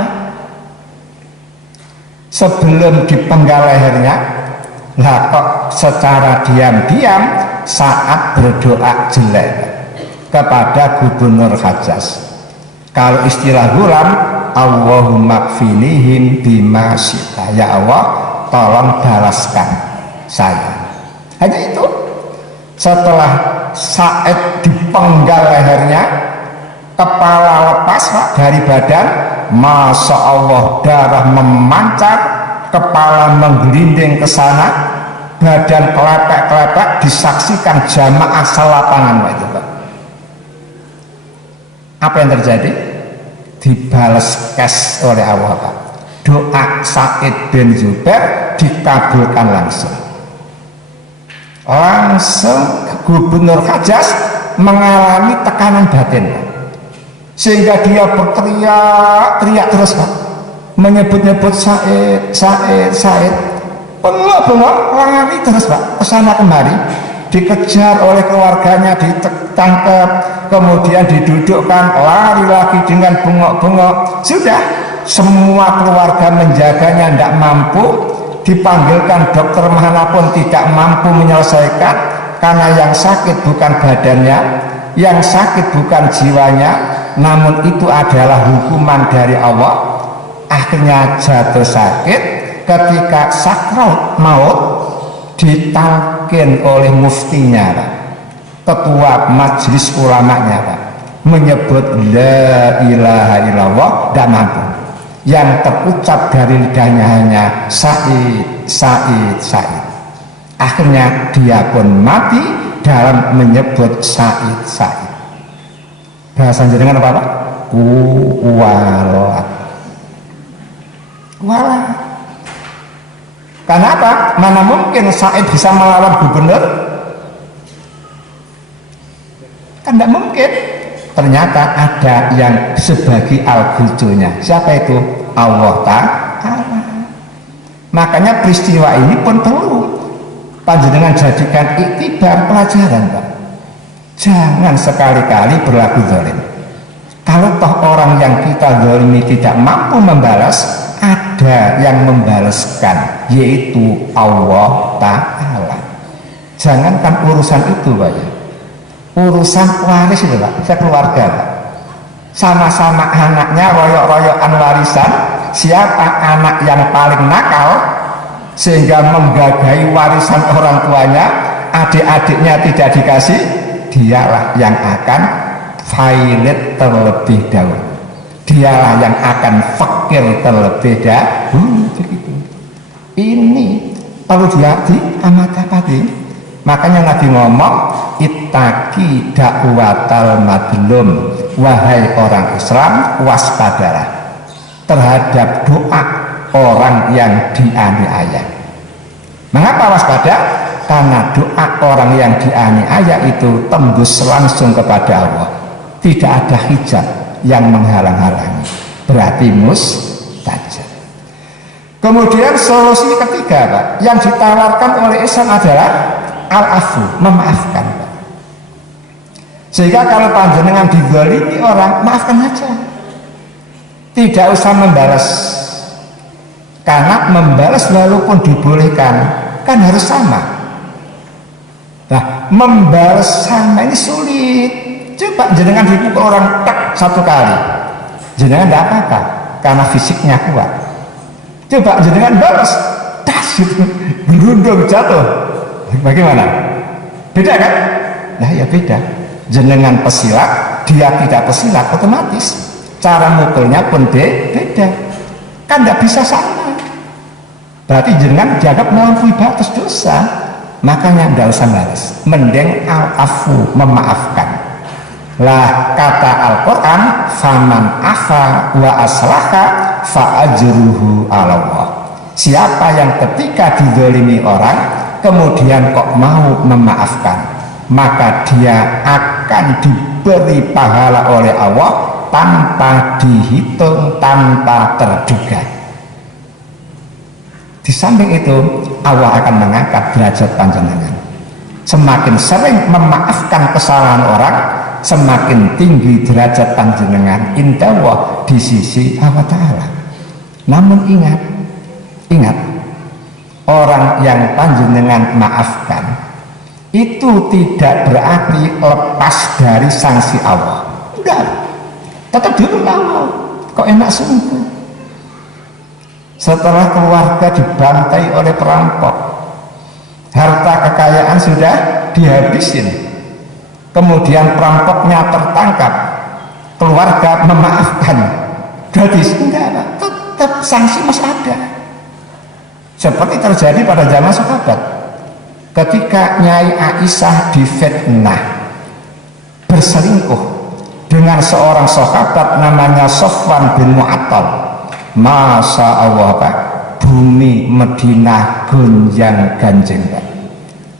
Sebelum dipenggal lehernya, lah kok secara diam-diam saat berdoa jelek kepada Gubernur Hajjaj. Kalau istilah gulam, Allahumma kfinihim bima syi'ta, ya Allah, tolong balaskan saya. Hanya itu. Setelah Sa'id dipenggal lehernya, kepala lepas, Pak, dari badan, Masya Allah, darah memancar, kepala menggelinding ke sana, badan kelepek-kelepek, disaksikan jamaah selapangan, Pak, itu, Pak. Apa yang terjadi? Dibalas cash oleh Allah, Pak. Doa Sa'id bin Zubair dikabulkan langsung. Langsung Gubernur Hajjaj mengalami tekanan batin, sehingga dia berteriak terus, Pak, menyebut-nyebut Sa'id, Sa'id, Sa'id. Bengok-bengok lari terus, Pak, kesana kemari, dikejar oleh keluarganya, ditangkap, kemudian didudukkan, lari lagi dengan bengok-bengok. Sudah, semua keluarga menjaganya tidak mampu, dipanggilkan dokter manapun tidak mampu menyelesaikan, karena yang sakit bukan badannya, yang sakit bukan jiwanya, namun itu adalah hukuman dari Allah. Akhirnya jatuh sakit, ketika sakral maut ditalkin oleh muftinya, Pak, ketua majelis ulamanya, Pak, menyebut la ilaha illallah, tidak mampu. Yang terucap dari lidahnya hanya Sa'id, Sa'id, Sa'id. Akhirnya dia pun mati dalam menyebut Sa'id, Sa'id. Bahasa jenengan apa, Pak? Kuwalat. Kuwalat. Kenapa? Mana mungkin Sa'id bisa melawan gubernur? Kan tidak mungkin. Ternyata ada yang sebagai al-guljonya. Siapa itu? Allah Ta'ala. Makanya peristiwa ini pun perlu panjenengan jadikan iktibar, pelajaran, Pak. Jangan sekali-kali berlaku zalim. Kalau toh orang yang kita zalimi tidak mampu membalas, ada yang membalaskan, yaitu Allah Ta'ala. Jangankan urusan itu, Pak, ya, urusan waris itu, Pak, sekeluarga, Pak, sama-sama anaknya royok-royokan warisan, siapa anak yang paling nakal sehingga menggagahi warisan orang tuanya, adik-adiknya tidak dikasih, dialah yang akan failit terlebih dahulu, dialah yang akan fakir terlebih dahulu. Begitu. Ini perlu diamati. Makanya Nabi ngomong, ittaqi dakwatal madlum, wahai orang Islam, waspadalah terhadap doa orang yang dianiaya. Mengapa waspada? Karena doa orang yang dianiaya itu tembus langsung kepada Allah, tidak ada hijab yang menghalang-halangi, berarti mustajab. Kemudian solusi ketiga, Pak, yang ditawarkan oleh Islam adalah al-afu, memaafkan, Pak. Sehingga kalau panjenengan dizalimi orang, maafkan aja, tidak usah membalas. Karena membalas walaupun dibolehkan kan harus sama. Nah, membalas sama ini sulit. Coba jenengan dipukul orang tak satu kali, jenengan tidak apa-apa karena fisiknya kuat. Coba jenengan balas, tas itu berundung jatuh, bagaimana? Beda kan? Nah ya beda. Jenengan pesilat, dia tidak pesilat, otomatis cara mukulnya pun beda. Kan tidak bisa sama. Berarti jenengan dianggap melampaui batas dosa. Makanya tidak usah balas, mending al-afu, memaafkan. Lah kata Al-Quran, faman afa wa aslaha fa ajruhu 'ala Allah. Siapa yang ketika dizalimi orang kemudian kok mau memaafkan, maka dia akan diberi pahala oleh Allah tanpa dihitung, tanpa terduga. Di samping itu Allah akan mengangkat derajat panjenengan. Semakin sering memaafkan kesalahan orang, semakin tinggi derajat panjenengan indah Allah di sisi Allah Ta'ala. Namun ingat, orang yang panjenengan maafkan itu tidak berarti lepas dari sanksi Allah. Enggak, tetap dulu Allah. Kok enak sungguh. Setelah keluarga dibantai oleh perampok, harta kekayaan sudah dihabisin, kemudian perampoknya tertangkap, keluarga memaafkan, jadi enggak, tetap sanksi masih ada. Seperti terjadi pada zaman sahabat ketika Nyai Aisyah difitnah berselingkuh dengan seorang sahabat namanya Sofwan bin Mu'attal. Masya Allah, Pak, bumi Madinah gonjang ganjing, Pak.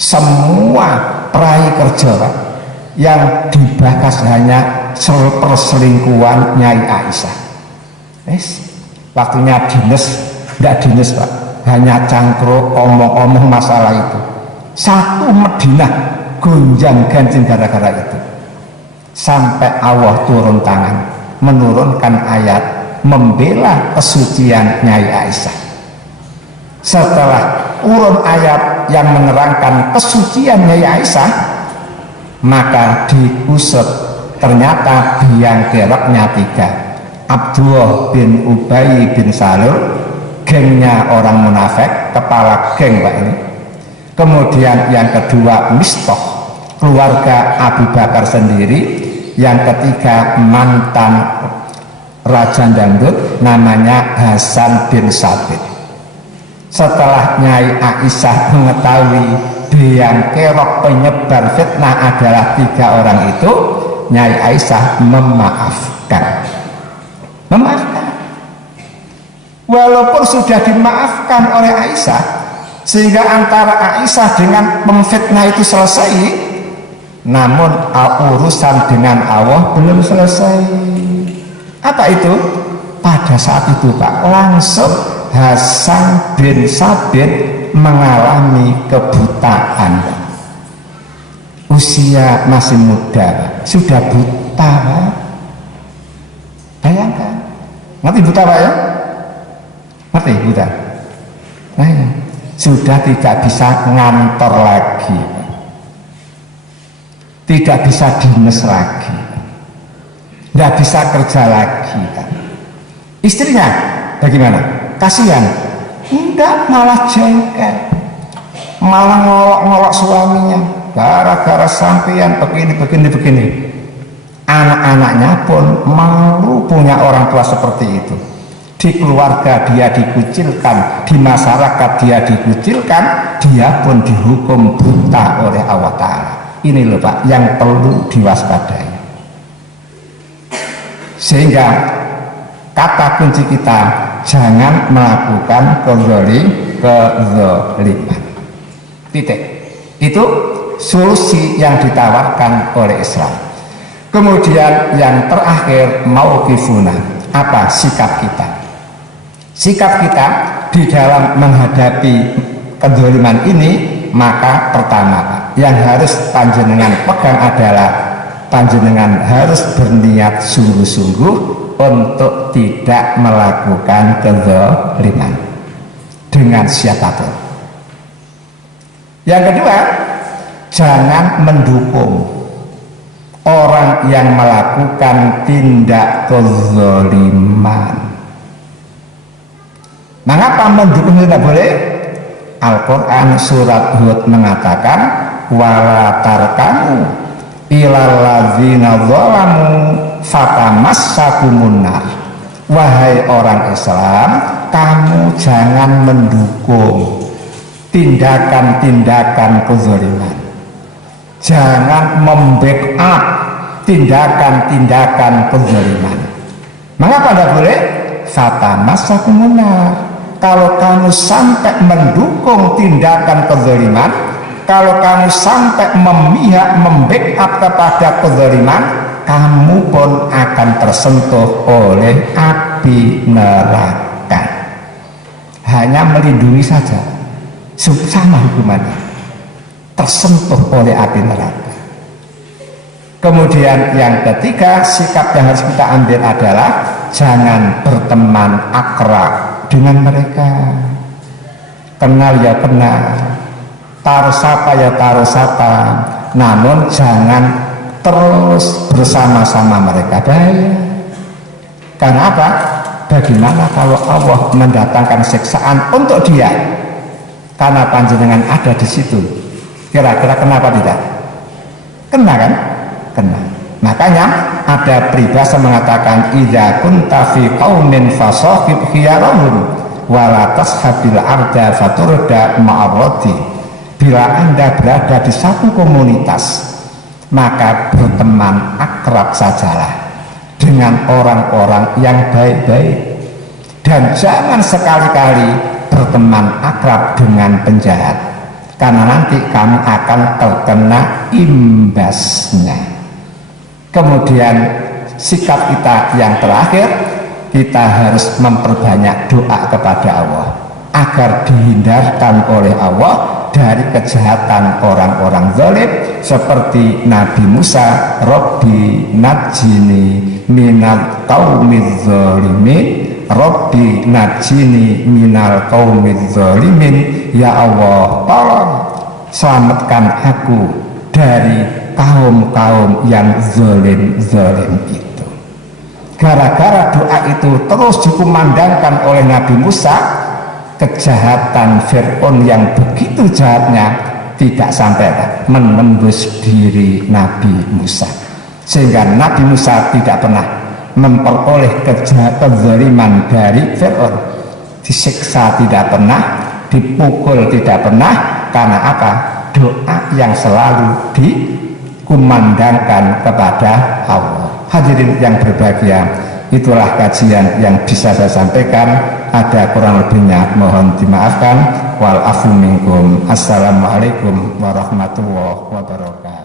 Semua peraih kerja, Pak, yang dibahas hanya perselingkuhan Nyai Aisyah. Waktunya dinas, tidak dinas, Pak, hanya cangkruk omong-omong masalah itu. Satu Madinah gonjang ganjing gara-gara itu, sampai Allah turun tangan menurunkan ayat membela kesucian Nyai Aisyah. Setelah urun ayat yang menerangkan kesucian Nyai Aisyah, maka diusut, ternyata biang keroknya 3. Abdullah bin Ubay bin Salul, gengnya orang munafik, kepala geng, Pak, ini. Kemudian yang kedua Mistah, keluarga Abu Bakar sendiri. Yang ketiga mantan raja dangdut namanya Hasan bin Sabit. Setelah Nyai Aisyah mengetahui biang kerok penyebar fitnah adalah 3 orang itu, Nyai Aisyah memaafkan. Walaupun sudah dimaafkan oleh Aisyah, sehingga antara Aisyah dengan pemfitnah itu selesai, namun urusan dengan Allah belum selesai. Apa itu? Pada saat itu, Pak, langsung Hasan bin Sabit mengalami kebutaan. Usia masih muda, Pak, sudah buta, Pak. Bayangkan, ngerti buta, Pak, ya? Ngerti buta? Nah, ya. Sudah tidak bisa ngantor lagi, Pak. Tidak bisa dinas lagi, tidak bisa kerja lagi, Pak. Istrinya bagaimana? Kasihan? Enggak, malah jengkel, malah ngolok-ngolok suaminya gara-gara sampean begini. Anak-anaknya pun malu punya orang tua seperti itu. di keluarga dia dikucilkan, di masyarakat dia dikucilkan, dia pun dihukum buta oleh Allah Ta'ala. Ini loh Pak yang perlu diwaspadai. Sehingga kata kunci kita, jangan melakukan kezaliman. Titik. Itu solusi yang ditawarkan oleh Islam. Kemudian yang terakhir, mauqifuna, apa sikap kita? Sikap kita di dalam menghadapi kezaliman ini, maka pertama yang harus panjenengan pegang adalah panjenengan harus berniat sungguh-sungguh untuk tidak melakukan kezaliman dengan siapapun. Yang kedua, jangan mendukung orang yang melakukan tindak kezaliman. Mengapa mendukung tidak boleh? Al-Quran surat Hud mengatakan, wala tarkanu ilal ladzina zalamu fatamassakumun nar. Wahai orang Islam, kamu jangan mendukung tindakan-tindakan kezaliman. Jangan membackup tindakan-tindakan kezaliman. Mengapa tidak boleh? Fatamassakumun nar. Kalau kamu sampai mendukung tindakan kezaliman, kalau kamu sampai memihak, membackup kepada kezaliman, kamu pun akan tersentuh oleh api neraka. Hanya melindungi saja, sama hukumannya, tersentuh oleh api neraka. Kemudian yang ketiga, sikap yang harus kita ambil adalah jangan berteman akrab dengan mereka. Kenal ya kenal, taruh sapa ya taruh sapa, namun jangan terus bersama-sama mereka. Bahaya. Karena apa? Bagaimana kalau Allah mendatangkan siksaan untuk dia karena panjenengan ada di situ? Kira-kira kenapa tidak? Kena kan? Kena. Makanya ada peribahasa mengatakan, idza kunta fi qaumin fasahib khiyarahum wa la tashabil arda faturda ma'arrati. Bila Anda berada di satu komunitas, maka berteman akrab sajalah dengan orang-orang yang baik-baik, dan jangan sekali-kali berteman akrab dengan penjahat, karena nanti kamu akan terkena imbasnya. Kemudian sikap kita yang terakhir, kita harus memperbanyak doa kepada Allah agar dihindarkan oleh Allah dari kejahatan orang-orang zalim, seperti Nabi Musa, Rabbi najini minal qaumiz zalimin, Rabbi najini minal qaumiz zalimin. Ya Allah, tolong selamatkan aku dari kaum-kaum yang zalim itu. Gara-gara doa itu terus dikumandangkan oleh Nabi Musa, kejahatan Fir'aun yang begitu jahatnya tidak sampai menembus diri Nabi Musa, sehingga Nabi Musa tidak pernah memperoleh kezaliman dari Fir'aun. Disiksa tidak pernah, dipukul tidak pernah. Karena apa? Doa yang selalu dikumandangkan kepada Allah. Hadirin yang berbahagia, itulah kajian yang bisa saya sampaikan. Ada kurang lebihnya mohon dimaafkan. Wal afu minkum. Assalamualaikum warahmatullahi wabarakatuh.